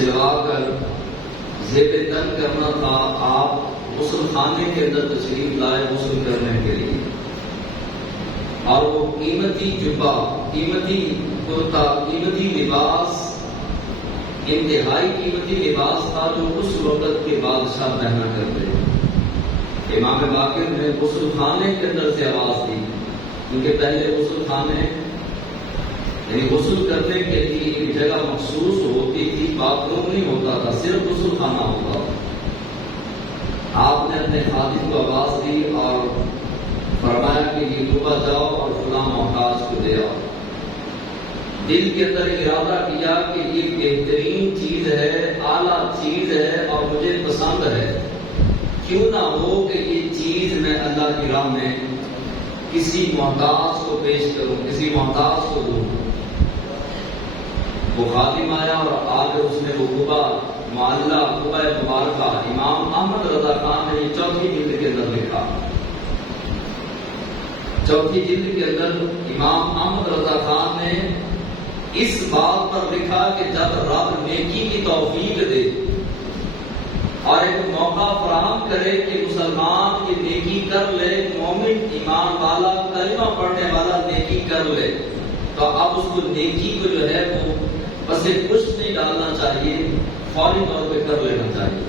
سلوا کر زیب تن کرنا تھا، آپ غسل خانے کے اندر تشریف لائے غسل کرنے کے لیے، اور وہ قیمتی جبہ، قیمتی کرتا، قیمتی لباس، انتہائی قیمتی لباس تھا جو اس وقت کے بادشاہ پہنا کرتے ہیں۔ امام باقر نے غسل خانے کے اندر سے آواز دی، کیونکہ پہلے غسل خانے یعنی غسل کرنے کے لیے ایک جگہ مخصوص ہوتی تھی، باتھ روم نہیں ہوتا تھا، صرف غسل خانہ ہوتا تھا۔ آپ نے اپنے خادم کو آواز دی اور فرمایا کہ یہ صبح جاؤ اور فلاں محتاج کو دے آؤ۔ دل کے اندر ارادہ کیا کہ یہ بہترین چیز ہے، اعلیٰ چیز ہے اور مجھے پسند ہے، کیوں نہ ہو کہ یہ چیز میں اللہ کی راہ میں کسی محتاج کو پیش کروں، کسی محتاج کو دوں۔ وہ خادم آیا اور آ کر اس نے وہ قبا معلّہ، قبا مبارکہ، امام احمد رضا خان نے یہ چوتھی جلد کے اندر لکھا، چوتھی جلد کے اندر امام احمد رضا خان نے اس بات پر لکھا کہ جب رب نیکی کی توفیق دے اور ایک موقع فراہم کرے کہ مسلمان یہ نیکی کر لے، مومن ایمان والا کلمہ پڑھنے والا نیکی کر لے، تو اب اس کو نیکی کو جو ہے وہ بس کچھ نہیں ڈالنا چاہیے، فوری طور پہ کر لینا چاہیے۔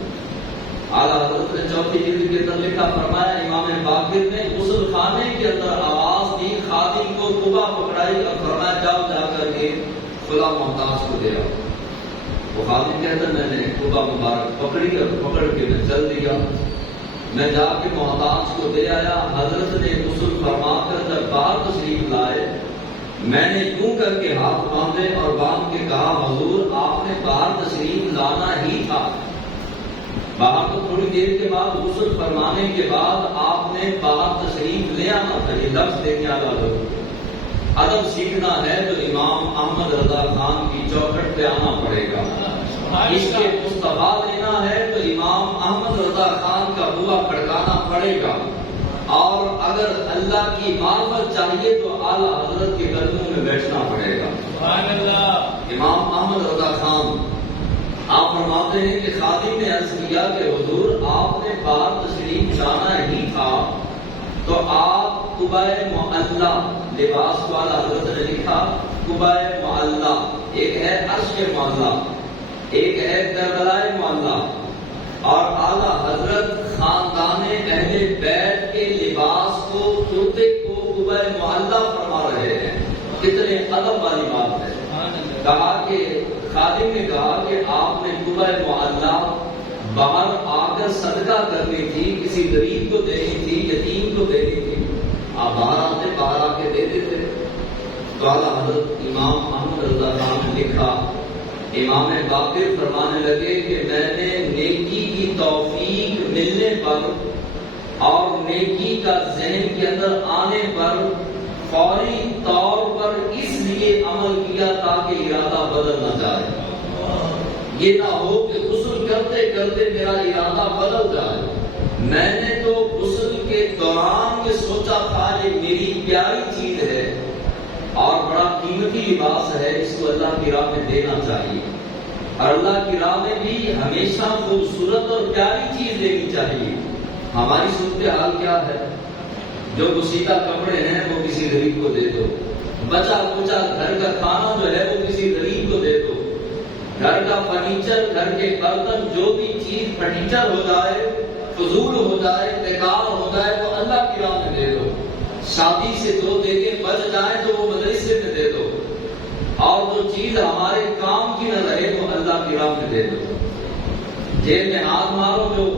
اعلیٰ حضرت نے چوتھی جلد کے اندر لکھا، فرمایا امام باقر نے غسل خانے کے اندر آواز دی، خادم کو قبا پکڑائی اور فرمایا جاؤ جا کر کے فلاں محتاج کو دے آؤ۔ وہ خادم کہتا میں نے قبا مبارک پکڑی اور پکڑ کے میں چل دیا، میں جا کے محتاج کو دے آیا۔ حضرت نے غسل فرما کر جب باہر تشریف لائے، میں نے یوں کر کے ہاتھ باندھے اور باندھ کے کہا حضور آپ نے باہر تشریف لانا ہی تھا، باہر تو تھوڑی دیر کے بعد غسل فرمانے کے بعد آپ نے باہر تشریف لے آنا تھا۔ یہ لفظ دیکھنے والا لوگ ادب سیکھنا ہے تو امام احمد رضا خان کی چوکھٹ پہ آنا پڑے گا، اس کے مصطفیٰ لینا ہے تو امام احمد رضا خان کا بوا کھڑکانا پڑے گا، اور اگر اللہ کی معرفت چاہیے تو اعلیٰ حضرت کے قدموں میں بیٹھنا پڑے گا۔ امام احمد رضا خان آپ فرماتے ہیں کہ خادم نے عرض کیا کہ حضور آپ نے باہر تشریف جانا ہی تھا تو آپ قبا معلّہ لباس کو اعلیٰ حضرت نے لکھا، قبا معلّہ ایک ہے عرش معلّہ، ایک ہے کربلائے معلّہ، اور اعلیٰ حضرت خاندان اہل بیت کے لباس کو، کرتے کو قبا معلّہ فرما رہے ہیں۔ کتنے ادب والی بات ہے۔ کہا کہ خادم نے کہا کہ آپ نے قبا معلّہ باہر آ کر صدقہ کرنی تھی، کسی غریب کو دینی تھی، یتیم کو دینی تھی، آپ باہر آتے، باہر آ کے دے دیتے۔ تو اعلیٰ حضرت امام احمد رضا خان نے لکھا، امام باقر فرمانے لگے کہ میں نے نیکی کی توفیق ملنے پر اور نیکی کا ذہن کے اندر آنے پر فوری طور پر اس لیے عمل کیا تاکہ ارادہ بدل نہ جائے، یہ نہ ہو کہ غسل کرتے کرتے میرا ارادہ بدل جائے۔ میں نے تو غسل کے دوران یہ سوچا تھا یہ میری پیاری چیز ہے اور بڑا قیمتی لباس ہے، اس کو اللہ کی راہ میں دینا چاہیے، اور اللہ کی راہ میں بھی ہمیشہ خوبصورت اور پیاری چیز دینی چاہیے۔ ہماری صورتحال کیا ہے؟ جو گسیدہ کپڑے ہیں وہ کسی غریب کو دے دو، بچا کچا گھر کا کھانا جو ہے وہ کسی غریب کو دے دو، گھر کا فرنیچر، گھر کے برتن، جو بھی چیز فرنیچر ہو جائے، فضول ہو جائے، بیکار ہو جائے، وہ اللہ کی راہ میں دے دو۔ شادی سے دو دیگیں بچ جائیں تو وہ مدرسے میں دے دو، اور جو چیز ہمارے کام کی نہ رہے وہ اللہ کی راہ میں دے دو۔ جیب میں ہاتھ مارو، جو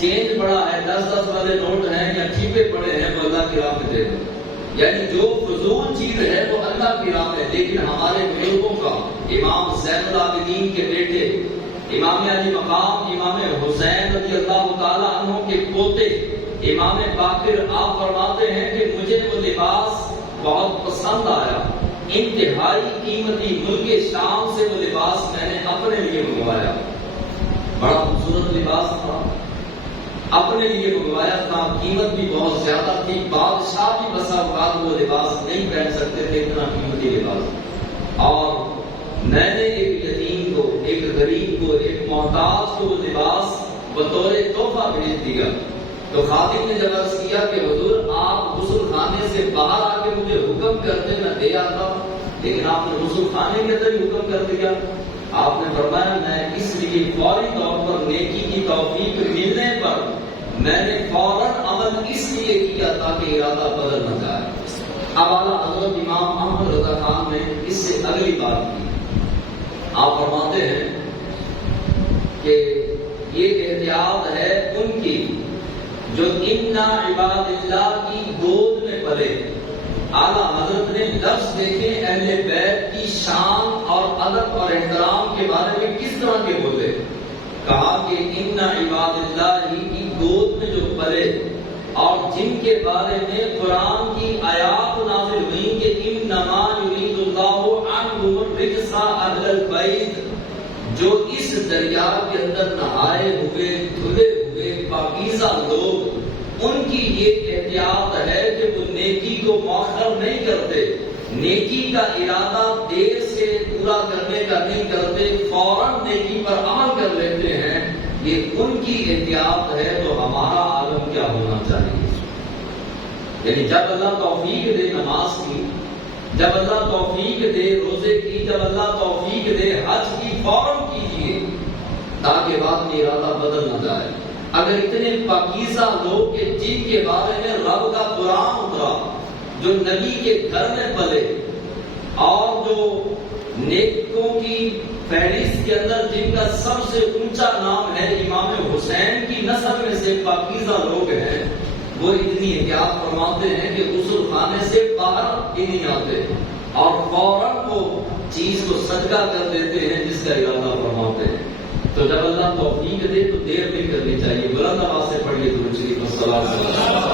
چینج پڑا ہے، 10-10 والے نوٹ ہیں یا ٹھیپے پڑے ہیں، وہ اللہ کی راہ میں دے دو۔ یعنی جو فضول چیز ہے وہ اللہ کی راہ میں۔ لیکن ہمارے بزرگوں کا، امام زین العابدین کے بیٹے امام علی مقام امام حسین رضی اللہ تعالیٰ عنہ کے پوتے امام باقر آپ فرماتے ہیں کہ مجھے وہ لباس بہت پسند آیا، انتہائی قیمتی، ملک شام سے وہ لباس میں نے اپنے لیے منگوایا، بڑا خوبصورت لباس تھا، اپنے لیے منگوایا تھا، قیمت بھی بہت زیادہ تھی، بادشاہ بھی بسا اوقات وہ لباس نہیں پہن سکتے تھے، اتنا قیمتی لباس۔ اور میں نے ایک یتیم کو، ایک غریب کو محتاج کو وہ لباس بطور تحفہ بھیج دیا. تو خادم نے جب عرض کیا کہ حضور آپ غسل خانے سے باہر آ کے مجھے حکم کرتے میں دے آتا، لیکن آپ نے غسل خانے کے اندر ہی حکم کر دیا. آپ نے فرمایا میں اس لیے فوری طور پر نیکی کی توفیق ملنے پر میں نے فوراً عمل اس لیے کیا تاکہ ارادہ بدل نہ جائے. اب اعلیٰ حضرت امام احمد رضا خان نے اس سے اگلی بات کی. آپ فرماتے ہیں کہ یہ احتیاط ہے ان کی جو اِنَّ عباد اللہ کی گود میں پلے. اعلیٰ حضرت نے لفظ دیکھے اہل بیت کی شان اور ادب اور احترام کے بارے میں کس طرح کے بولے. کہا کہ اِنَّ عباد اللہ کی گود میں جو پلے، اور جن کے بارے میں قرآن کی آیات نازل ہوئی کہ اِنَّمَا يُرِيدُ اللَّهُ عَنْهُمُ الرِّجْسَ أَهْلَ الْبَيْتِ، جو اس دریا کے اندر نہائے ہوئے دھلے ہوئے پاکیزہ لوگ، ان کی یہ احتیاط ہے کہ وہ نیکی کو مؤخر نہیں کرتے، نیکی کا ارادہ دیر سے پورا کرنے کا نہیں کرتے، فوراً نیکی پر عمل کر لیتے ہیں. یہ ان کی احتیاط ہے. تو ہمارا عالم کیا ہونا چاہیے؟ یعنی جب اللہ توفیق دے نماز کی، جب اللہ توفیق دے روزے کی، جب اللہ توفیق دے حج کی، فوراً کیجیے تاکہ بعد میں ارادہ بدل نہ جائے. اگر اتنے پاکیزہ لوگ کہ جن کے بارے میں رب کا قرآن اترا، جو نبی کے گھر میں پلے، اور جو نیکوں کی فہرست کے اندر جن کا سب سے اونچا نام ہے امام حسین کی نسل میں سے پاکیزہ لوگ ہیں، وہ اتنی احتیاط فرماتے ہیں کہ غسل خانے سے باہر ہی نہیں آتے اور فوراً وہ چیز کو صدقہ کر دیتے ہیں جس کا ارادہ فرماتے ہیں. تو جب اللہ توفیق دے تو دیر نہیں کرنی چاہیے. بلند آواز سے پڑھیے درود شریف. السلام علیکم.